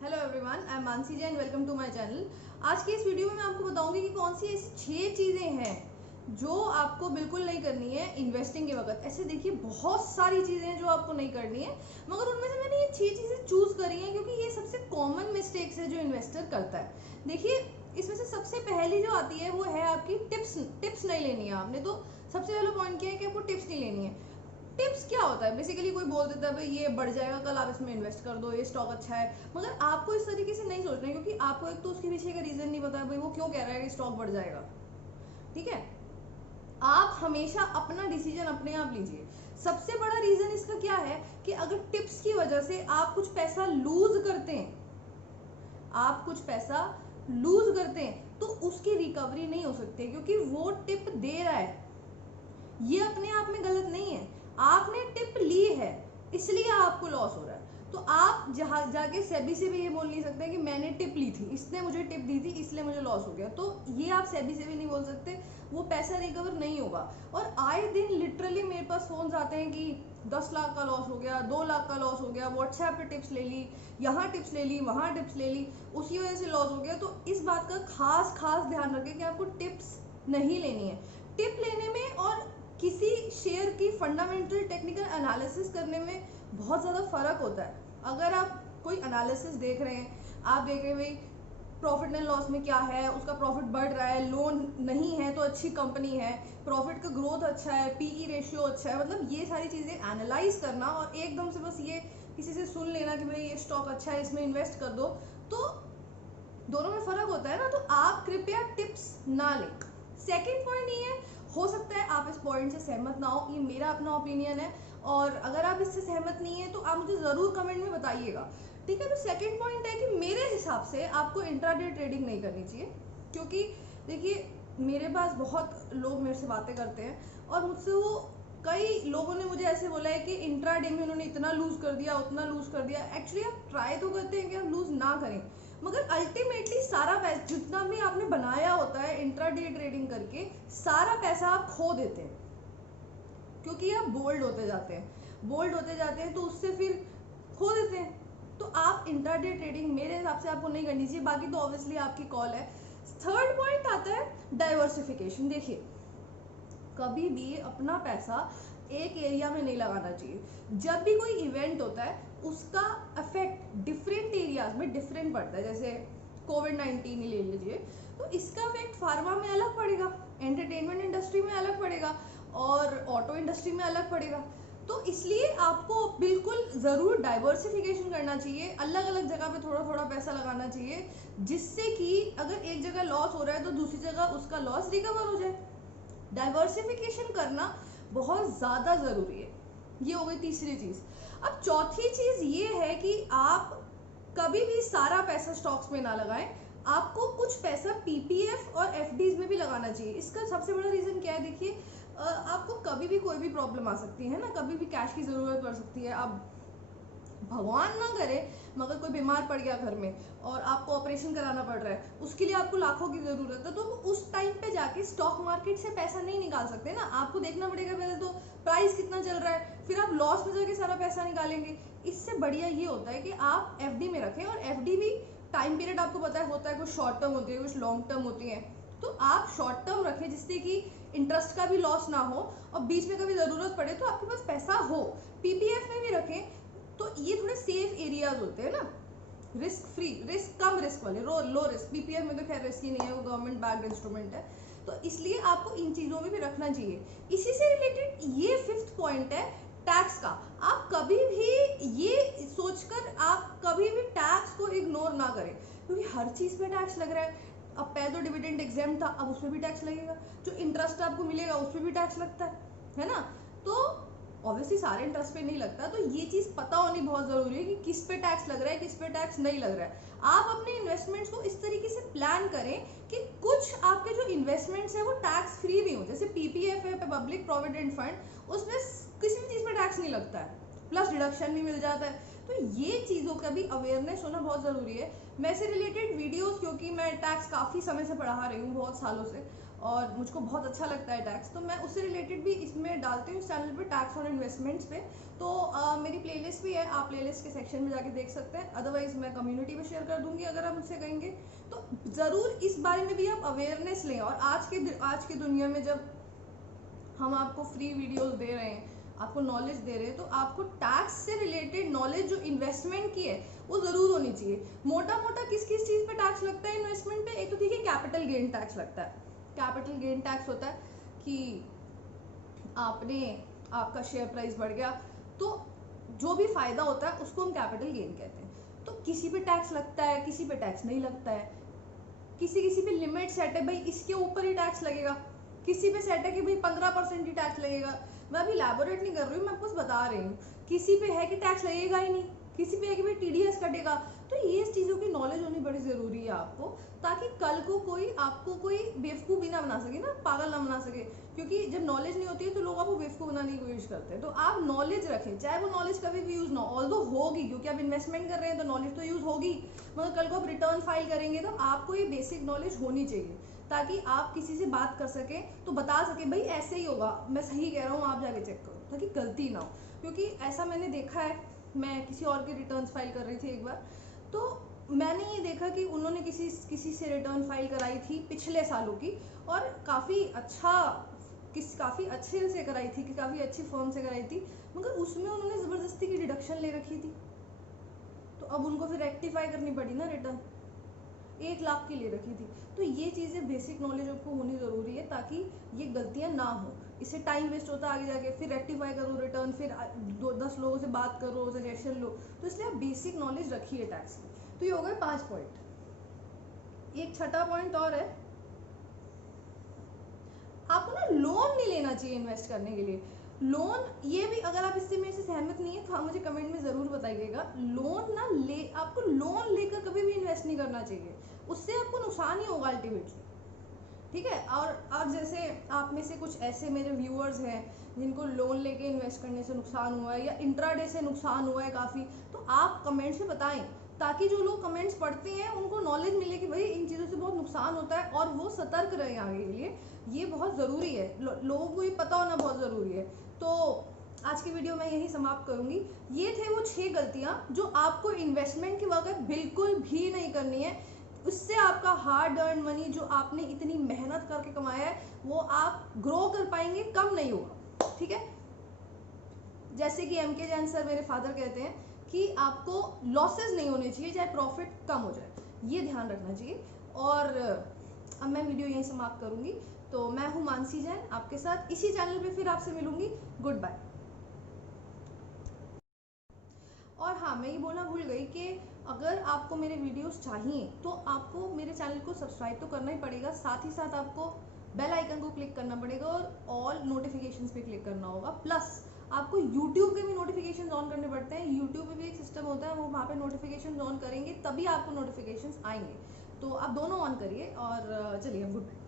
Hello everyone, I am Mansi Jain, welcome to my channel. आज की इस वीडियो में मैं आपको बताऊंगी कि कौन सी ऐसी 6 चीज़ें हैं जो आपको बिल्कुल नहीं करनी है इन्वेस्टिंग के वक्त। ऐसे देखिए बहुत सारी चीज़ें हैं जो आपको नहीं करनी है, मगर उनमें से मैंने ये 6 चीज़ें चूज करी हैं क्योंकि ये सबसे कॉमन मिस्टेक्स है जो इन्वेस्टर करता है। देखिए, इसमें से सबसे पहली जो आती है वो है आपकी टिप्स। टिप्स नहीं लेनी है आपने, तो सबसे पहला पॉइंट क्या है कि आपको टिप्स नहीं लेनी है। टिप्स क्या होता है? बेसिकली कोई बोल देता है भाई ये बढ़ जाएगा, कल आप इसमें इन्वेस्ट कर दो, ये स्टॉक अच्छा है, मगर आपको इस तरीके से नहीं सोचना है क्योंकि आपको एक तो उसके पीछे का रीजन नहीं पता है भाई वो क्यों कह रहा है कि स्टॉक बढ़ जाएगा। ठीक है, आप हमेशा अपना डिसीजन अपने आप लीजिए। सबसे बड़ा रीजन इसका क्या है कि अगर टिप्स की वजह से आप कुछ पैसा लूज करते हैं, आप कुछ पैसा लूज करते हैं तो उसकी रिकवरी नहीं हो सकती क्योंकि वो टिप दे रहा है, ये अपने आप में गलत नहीं है। आपने टिप ली है इसलिए आपको लॉस हो रहा है, तो आप जहाँ जाके सेबी से भी ये बोल नहीं सकते कि मैंने टिप ली थी, इसने मुझे टिप दी थी इसलिए मुझे लॉस हो गया, तो ये आप सेबी से भी नहीं बोल सकते, वो पैसा रिकवर नहीं होगा। और आए दिन लिटरली मेरे पास फोन आते हैं कि 10 लाख का लॉस हो गया, 2 लाख का लॉस हो गया, व्हाट्सएप पे टिप्स ले ली, यहाँ टिप्स ले ली, वहाँ टिप्स ले ली, उसी वजह से लॉस हो गया। तो इस बात का खास खास ध्यान रखें कि आपको टिप्स नहीं लेनी है। टिप लेने में और किसी शेयर की फंडामेंटल टेक्निकल एनालिसिस करने में बहुत ज़्यादा फर्क होता है। अगर आप कोई एनालिसिस देख रहे हैं, आप देख रहे हैं भाई प्रॉफिट एंड लॉस में क्या है, उसका प्रॉफिट बढ़ रहा है, लोन नहीं है तो अच्छी कंपनी है, प्रॉफिट का ग्रोथ अच्छा है, पीई रेशियो अच्छा है, मतलब ये सारी चीज़ें एनालाइज करना और एकदम से बस ये किसी से सुन लेना कि भाई ये स्टॉक अच्छा है इसमें इन्वेस्ट कर दो, तो दोनों में फर्क होता है ना। तो आप कृपया टिप्स ना लें। सेकेंड पॉइंट ये है, हो सकता है आप इस पॉइंट से सहमत ना हो, ये मेरा अपना ओपिनियन है, और अगर आप इससे सहमत नहीं है तो आप मुझे ज़रूर कमेंट में बताइएगा। ठीक है, तो सेकेंड पॉइंट है कि मेरे हिसाब से आपको इंट्राडे ट्रेडिंग नहीं करनी चाहिए, क्योंकि देखिए मेरे पास बहुत लोग मेरे से बातें करते हैं और मुझसे वो कई लोगों ने मुझे ऐसे बोला है कि इंट्राडे में उन्होंने इतना लूज कर दिया, उतना लूज कर दिया। एक्चुअली आप ट्राई तो करते हैं कि आप लूज ना करें, मगर अल्टीमेटली सारा पैसा जितना भी आपने बनाया होता है इंट्राडे ट्रेडिंग करके, सारा पैसा आप खो देते हैं क्योंकि आप बोल्ड होते जाते हैं, बोल्ड होते जाते हैं तो उससे फिर खो देते हैं। तो आप इंट्राडे ट्रेडिंग मेरे हिसाब से आपको नहीं करनी चाहिए, बाकी तो ऑब्वियसली आपकी कॉल है। थर्ड पॉइंट आता है डाइवर्सिफिकेशन। देखिए, कभी भी अपना पैसा एक एरिया में नहीं लगाना चाहिए। जब भी कोई इवेंट होता है उसका इफेक्ट डिफरेंट एरियाज में डिफरेंट पड़ता है। जैसे कोविड-19 ही ले लीजिए, तो इसका इफेक्ट फार्मा में अलग पड़ेगा, एंटरटेनमेंट इंडस्ट्री में अलग पड़ेगा और ऑटो इंडस्ट्री में अलग पड़ेगा। तो इसलिए आपको बिल्कुल ज़रूर डाइवर्सिफिकेशन करना चाहिए, अलग अलग जगह पे थोड़ा थोड़ा पैसा लगाना चाहिए, जिससे कि अगर एक जगह लॉस हो रहा है तो दूसरी जगह उसका लॉस रिकवर हो जाए। डाइवर्सिफिकेशन करना बहुत ज़्यादा ज़रूरी है। ये हो गई तीसरी चीज़। अब चौथी चीज़ ये है कि आप कभी भी सारा पैसा स्टॉक्स में ना लगाएं, आपको कुछ पैसा पीपीएफ और एफडीज में भी लगाना चाहिए। इसका सबसे बड़ा रीज़न क्या है? देखिए, आपको कभी भी कोई भी प्रॉब्लम आ सकती है ना, कभी भी कैश की ज़रूरत पड़ सकती है। आप भगवान ना करे मगर कोई बीमार पड़ गया घर में और आपको ऑपरेशन कराना पड़ रहा है, उसके लिए आपको लाखों की ज़रूरत है, तो उस टाइम पे जाके स्टॉक मार्केट से पैसा नहीं निकाल सकते ना। आपको देखना पड़ेगा पहले तो प्राइस कितना चल रहा है, फिर आप लॉस में जाके सारा पैसा निकालेंगे। इससे बढ़िया ये होता है कि आप एफडी में रखें, और एफडी भी टाइम पीरियड आपको पता है होता है, कुछ शॉर्ट टर्म होती है, कुछ लॉन्ग टर्म होती है। तो आप शॉर्ट टर्म रखें जिससे कि इंटरेस्ट का भी लॉस ना हो और बीच में कभी ज़रूरत पड़े तो आपके पास पैसा हो। पीपीएफ में भी रखें, तो ये थोड़े सेफ एरियाज होते हैं ना, रिस्क फ्री, रिस्क कम रिस्क वाले, लो रिस्क। पीपीएफ में तो खैर रिस्क ही नहीं है, वो गवर्नमेंट बैक्ड इंस्ट्रूमेंट है, तो इसलिए आपको इन चीज़ों में भी रखना चाहिए। इसी से रिलेटेड ये फिफ्थ पॉइंट है टैक्स का। आप कभी भी ये सोचकर आप कभी भी टैक्स को इग्नोर ना करें, क्योंकि हर चीज़ पे टैक्स लग रहा है। अब पहले तो डिविडेंड एग्जाम था, अब उस पर भी टैक्स लगेगा, जो इंटरेस्ट आपको मिलेगा उस पर भी टैक्स लगता है ना। तो ऑब्वियसली सारे इंटरेस्ट पे नहीं लगता, तो ये चीज़ पता होनी बहुत ज़रूरी है कि किस पे टैक्स लग रहा है, किस पे टैक्स नहीं लग रहा है। आप अपने इन्वेस्टमेंट्स को इस तरीके से प्लान करें कि कुछ आपके जो इन्वेस्टमेंट्स हैं वो टैक्स फ्री भी हों। जैसे पीपीएफ है, पब्लिक प्रोविडेंट फंड, उसमें किसी भी चीज़ में टैक्स नहीं लगता है, प्लस डिडक्शन भी मिल जाता है। तो ये चीज़ों का भी अवेयरनेस होना बहुत ज़रूरी है। मैं इससे रिलेटेड वीडियोस, क्योंकि मैं टैक्स काफ़ी समय से पढ़ा रही हूँ, बहुत सालों से, और मुझको बहुत अच्छा लगता है टैक्स, तो मैं उससे रिलेटेड भी इसमें डालती हूँ इस चैनल पे, टैक्स और इन्वेस्टमेंट्स पे। तो मेरी प्लेलिस्ट भी है, आप प्लेलिस्ट के सेक्शन में जाके देख सकते हैं, अदरवाइज मैं कम्युनिटी पे शेयर कर दूंगी अगर आप मुझसे कहेंगे। तो ज़रूर इस बारे में भी आप अवेयरनेस लें। और आज की दुनिया में जब हम आपको फ्री वीडियोस दे रहे हैं, आपको नॉलेज दे रहे हैं, तो आपको टैक्स से रिलेटेड नॉलेज जो इन्वेस्टमेंट की है वो ज़रूर होनी चाहिए। मोटा मोटा किस किस चीज़ पे टैक्स लगता है इन्वेस्टमेंट पे? एक तो देखिए कैपिटल गेन टैक्स लगता है। कैपिटल गेन टैक्स होता है कि आपने आपका शेयर प्राइस बढ़ गया, तो जो भी फायदा होता है उसको हम कैपिटल गेन कहते हैं। तो किसी पे टैक्स लगता है, किसी पे टैक्स नहीं लगता है, किसी किसी पे लिमिट सेट है, भाई इसके ऊपर ही टैक्स लगेगा, किसी पे सेट है कि भाई 15% ही टैक्स लगेगा। मैं अभी इलैबोरेट नहीं कर रही हूँ, मैं आपको बता रही हूँ। किसी पे है कि टैक्स लगेगा ही नहीं, किसी पे है कि भाई टीडीएस कटेगा। तो ये चीज़ों की नॉलेज होनी बड़ी ज़रूरी है आपको, ताकि कल को कोई आपको कोई बेवकूफ़ भी ना बना सके ना, पागल ना बना सके। क्योंकि जब नॉलेज नहीं होती है तो लोग आपको बेवकूफ़ बनाने की कोशिश करते हैं। तो आप नॉलेज रखें, चाहे वो नॉलेज कभी भी यूज़ ना हो, ऑल्दो होगी, क्योंकि आप इन्वेस्टमेंट कर रहे हैं तो नॉलेज तो यूज़ होगी, मगर कल को आप रिटर्न फाइल करेंगे तो आपको ये बेसिक नॉलेज होनी चाहिए, ताकि आप किसी से बात कर सकें तो बता सकें भाई ऐसे ही होगा, मैं सही कह रहा हूँ, आप जाके चेक करो, ताकि गलती ना हो। क्योंकि ऐसा मैंने देखा है, मैं किसी और के रिटर्न फाइल कर रही थी एक बार, तो मैंने ये देखा कि उन्होंने किसी से रिटर्न फाइल कराई थी पिछले सालों की, और काफ़ी अच्छे से कराई थी, कि काफ़ी अच्छी फर्म से कराई थी, मगर उसमें उन्होंने ज़बरदस्ती की डिडक्शन ले रखी थी। तो अब उनको फिर रेक्टिफाई करनी पड़ी ना रिटर्न, 1 लाख की ले रखी थी। तो ये चीज़ें बेसिक नॉलेज आपको होनी ज़रूरी है, ताकि ये गलतियाँ ना हो। इससे टाइम वेस्ट होता है आगे जाके, फिर रेक्टिफाई करो रिटर्न, फिर 10 लोगों से बात करो, सजेशन लो। तो इसलिए आप बेसिक नॉलेज रखिए टैक्स की। तो ये हो गए 5 पॉइंट। एक छठा पॉइंट और है, आपको ना लोन नहीं लेना चाहिए इन्वेस्ट करने के लिए। लोन, ये भी अगर आप इससे मेरे से सहमत नहीं है तो आप मुझे कमेंट में ज़रूर बताइएगा। आपको लोन लेकर कभी भी इन्वेस्ट नहीं करना चाहिए, उससे आपको नुकसान ही होगा अल्टीमेटली, ठीक है। और जैसे आप में से कुछ ऐसे मेरे व्यूअर्स हैं जिनको लोन लेके इन्वेस्ट करने से नुकसान हुआ है, या इंट्राडे से नुकसान हुआ है काफ़ी, तो आप कमेंट्स में बताएं, ताकि जो लोग कमेंट्स पढ़ते हैं उनको नॉलेज मिले कि भाई इन चीज़ों से बहुत नुकसान होता है, और वो सतर्क रहे आगे के लिए। ये बहुत ज़रूरी है, लोगों को ये पता होना बहुत ज़रूरी है। तो आज की वीडियो मैं यही समाप्त करूंगी। ये थे वो 6 गलतियां जो आपको इन्वेस्टमेंट के वक्त बिल्कुल भी नहीं करनी है। उससे आपका हार्ड अर्न मनी, जो आपने इतनी मेहनत करके कमाया है, वो आप ग्रो कर पाएंगे, कम नहीं होगा, ठीक है। जैसे कि एम के जैन सर, मेरे फादर, कहते हैं कि आपको लॉसेस नहीं होने चाहिए, चाहे प्रॉफिट कम हो जाए, ये ध्यान रखना चाहिए। और अब मैं वीडियो यहीं समाप्त करूंगी। तो मैं हूँ मानसी जैन, आपके साथ इसी चैनल पे फिर आपसे मिलूंगी। Goodbye. और हाँ, मैं ये बोलना भूल गई कि अगर आपको मेरे वीडियोस चाहिए तो आपको मेरे चैनल को सब्सक्राइब तो करना ही पड़ेगा, साथ ही साथ आपको बेल आइकन को क्लिक करना पड़ेगा और ऑल नोटिफिकेशंस पे क्लिक करना होगा। प्लस आपको यूट्यूब के भी नोटिफिकेशंस ऑन करने पड़ते हैं। यूट्यूब पे भी एक सिस्टम होता है, वो वहाँ पे नोटिफिकेशंस ऑन करेंगे तभी आपको नोटिफिकेशंस आएंगे। तो आप दोनों ऑन करिए। और चलिए, गुड बाय।